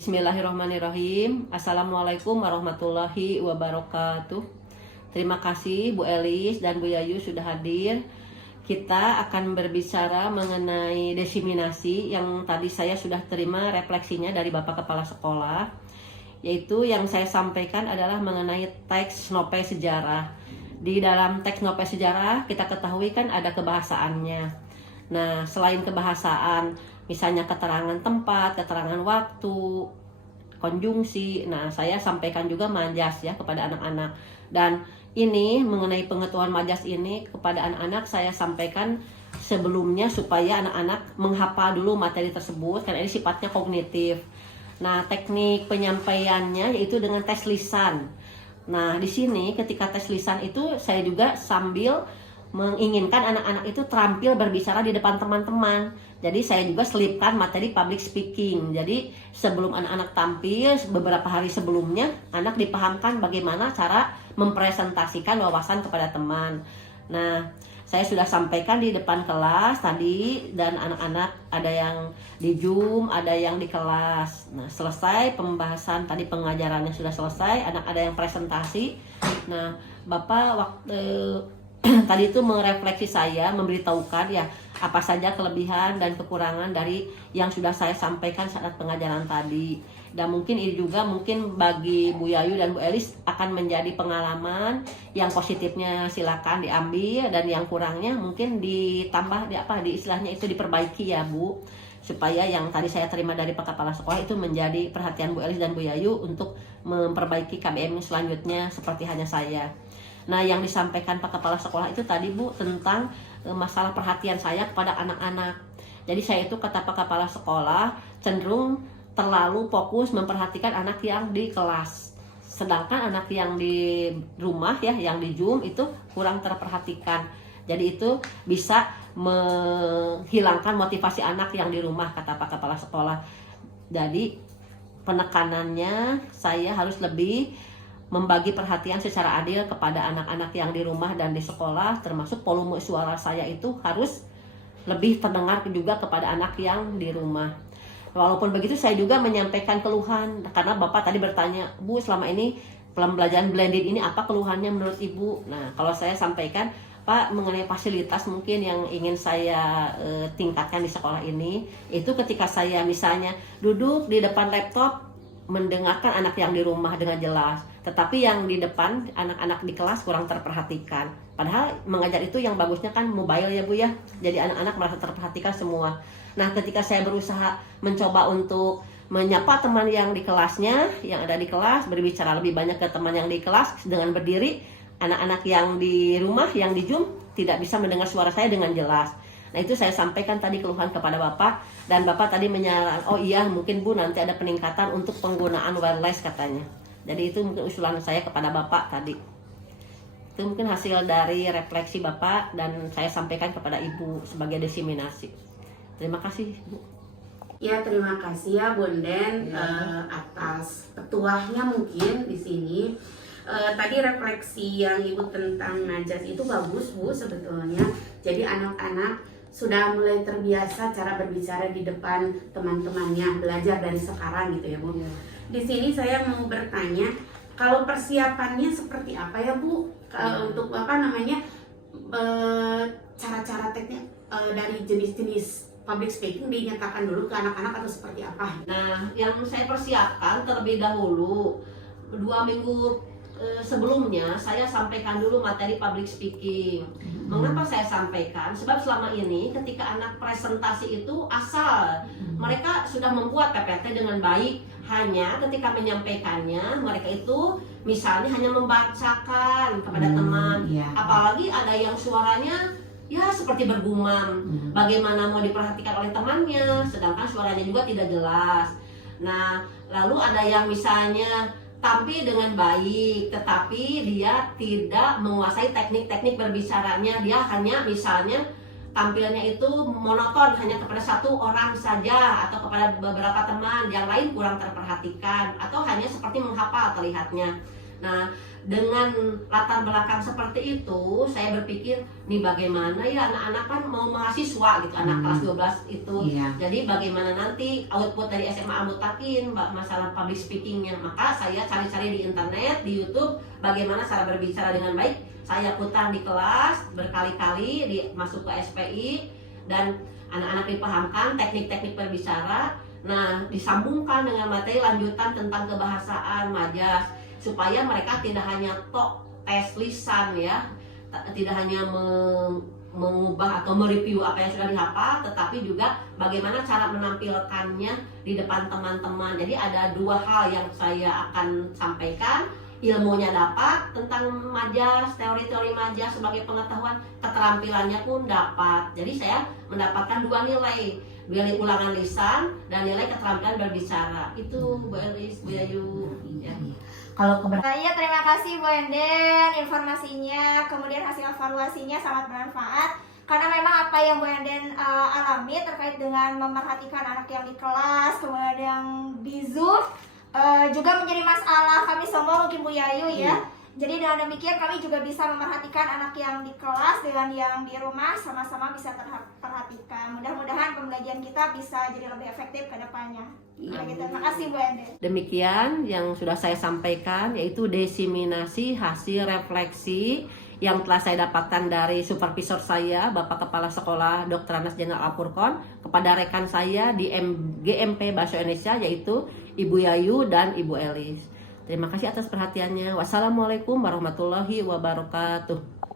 Bismillahirrahmanirrahim. Assalamualaikum warahmatullahi wabarakatuh. Terima kasih Bu Elis dan Bu Yayu sudah hadir. Kita akan berbicara mengenai desiminasi yang tadi saya sudah terima refleksinya dari Bapak Kepala Sekolah. Yaitu yang saya sampaikan adalah mengenai teks novel sejarah. Di dalam teks novel sejarah kita ketahui kan ada kebahasaannya. Nah, selain kebahasaan, misalnya keterangan tempat, keterangan waktu, konjungsi. Nah, saya sampaikan juga majas ya kepada anak-anak. Dan ini mengenai pengetahuan majas ini kepada anak-anak saya sampaikan sebelumnya supaya anak-anak menghafal dulu materi tersebut karena ini sifatnya kognitif. Nah, teknik penyampaiannya yaitu dengan tes lisan. Nah, di sini ketika tes lisan itu saya juga sambil menginginkan anak-anak itu terampil berbicara di depan teman-teman. Jadi saya juga selipkan materi public speaking. Jadi sebelum anak-anak tampil, beberapa hari sebelumnya, anak dipahamkan bagaimana cara mempresentasikan wawasan kepada teman. Nah, saya sudah sampaikan di depan kelas tadi, dan anak-anak ada yang di Zoom, ada yang di kelas. Nah, selesai pembahasan tadi, pengajarannya sudah selesai, anak ada yang presentasi. Nah, Bapak waktu tadi itu merefleksi saya, memberitahukan ya apa saja kelebihan dan kekurangan dari yang sudah saya sampaikan saat pengajaran tadi. Dan mungkin ini juga mungkin bagi Bu Yayu dan Bu Elis akan menjadi pengalaman. Yang positifnya silakan diambil, dan yang kurangnya mungkin ditambah di istilahnya itu diperbaiki ya Bu, supaya yang tadi saya terima dari Pak Kepala Sekolah itu menjadi perhatian Bu Elis dan Bu Yayu untuk memperbaiki KBM selanjutnya seperti hanya saya. Nah, yang disampaikan Pak Kepala Sekolah itu tadi Bu tentang masalah perhatian saya kepada anak-anak. Jadi saya itu kata Pak Kepala Sekolah cenderung terlalu fokus memperhatikan anak yang di kelas. Sedangkan anak yang di rumah ya, yang di Zoom itu kurang terperhatikan. Jadi itu bisa menghilangkan motivasi anak yang di rumah kata Pak Kepala Sekolah. Jadi penekanannya saya harus lebih membagi perhatian secara adil kepada anak-anak yang di rumah dan di sekolah, termasuk volume suara saya itu harus lebih terdengar juga kepada anak yang di rumah. Walaupun begitu saya juga menyampaikan keluhan, karena Bapak tadi bertanya, Bu selama ini pembelajaran blended ini apa keluhannya menurut Ibu? Nah, kalau saya sampaikan, Pak, mengenai fasilitas mungkin yang ingin saya tingkatkan di sekolah ini, itu ketika saya misalnya duduk di depan laptop mendengarkan anak yang di rumah dengan jelas, tetapi yang di depan anak-anak di kelas kurang terperhatikan. Padahal mengajar itu yang bagusnya kan mobile ya Bu ya, jadi anak-anak merasa terperhatikan semua. Nah, ketika saya berusaha mencoba untuk menyapa teman yang di kelasnya, yang ada di kelas, berbicara lebih banyak ke teman yang di kelas dengan berdiri, anak-anak yang di rumah, yang di Zoom tidak bisa mendengar suara saya dengan jelas. Nah, itu saya sampaikan tadi keluhan kepada Bapak, dan Bapak tadi menyarankan, oh iya mungkin Bu nanti ada peningkatan untuk penggunaan wireless katanya. Jadi itu mungkin usulan saya kepada Bapak tadi. Itu mungkin hasil dari refleksi Bapak dan saya sampaikan kepada Ibu sebagai desiminasi. Terima kasih Bu. Ya, terima kasih ya Bonden atas petuahnya mungkin di sini. Tadi refleksi yang Ibu tentang majas itu bagus Bu sebetulnya. Jadi anak-anak sudah mulai terbiasa cara berbicara di depan teman-temannya, belajar dari sekarang gitu ya Bu. Di sini saya mau bertanya, kalau persiapannya seperti apa ya Bu? Untuk cara-cara teknik dari jenis-jenis public speaking dinyatakan dulu ke anak-anak atau seperti apa? Nah, yang saya persiapkan terlebih dahulu 2 minggu sebelumnya saya sampaikan dulu materi public speaking. Mengapa saya sampaikan? Sebab selama ini ketika anak presentasi itu asal mereka sudah membuat PPT dengan baik, hanya ketika menyampaikannya mereka itu misalnya hanya membacakan kepada teman, apalagi ada yang suaranya ya seperti bergumam, bagaimana mau diperhatikan oleh temannya, sedangkan suaranya juga tidak jelas. Nah, lalu ada yang misalnya tampil dengan baik, tetapi dia tidak menguasai teknik-teknik berbicaranya, dia hanya misalnya tampilnya itu monoton hanya kepada satu orang saja atau kepada beberapa teman, yang lain kurang terperhatikan atau hanya seperti menghafal terlihatnya. Nah, dengan latar belakang seperti itu, saya berpikir nih bagaimana ya anak-anak kan mau mahasiswa gitu, anak kelas 12 itu. Iya. Jadi bagaimana nanti output dari SMA Al-Muttaqin masalah public speakingnya. Maka saya cari-cari di internet, di YouTube bagaimana cara berbicara dengan baik. Saya putar di kelas berkali-kali, masuk ke SPI dan anak-anak dipahamkan teknik-teknik berbicara. Nah, disambungkan dengan materi lanjutan tentang kebahasaan majas supaya mereka tidak hanya tes lisan ya, tidak hanya mengubah atau mereview apa yang sudah dihafal, tetapi juga bagaimana cara menampilkannya di depan teman-teman. Jadi ada dua hal yang saya akan sampaikan. Ilmunya dapat tentang majas, teori-teori majas sebagai pengetahuan, keterampilannya pun dapat. Jadi saya mendapatkan dua nilai ulangan lisan dan nilai keterampilan berbicara. Itu Bu Elis, Bu Yayu. Ya. Kalau Iya, terima kasih Bu Enden, informasinya, kemudian hasil evaluasinya sangat bermanfaat. Karena memang apa yang Bu Enden alami terkait dengan memerhatikan anak yang di kelas, kemudian yang di Zoom, juga menjadi masalah kami semua, mungkin Bu Yayu ya. Jadi dengan demikian kami juga bisa memerhatikan anak yang di kelas dengan yang di rumah, sama-sama bisa terperhatikan. Mudah-mudahan pembelajaran kita bisa jadi lebih efektif ke depannya. Terima kasih Bu Enden. Demikian yang sudah saya sampaikan, yaitu desiminasi hasil refleksi yang telah saya dapatkan dari supervisor saya, Bapak Kepala Sekolah Dr. Anas Jenderal Al-Furqon, kepada rekan saya di GMP Bahasa Indonesia, yaitu Ibu Yayu dan Ibu Elis. Terima kasih atas perhatiannya. Wassalamualaikum warahmatullahi wabarakatuh.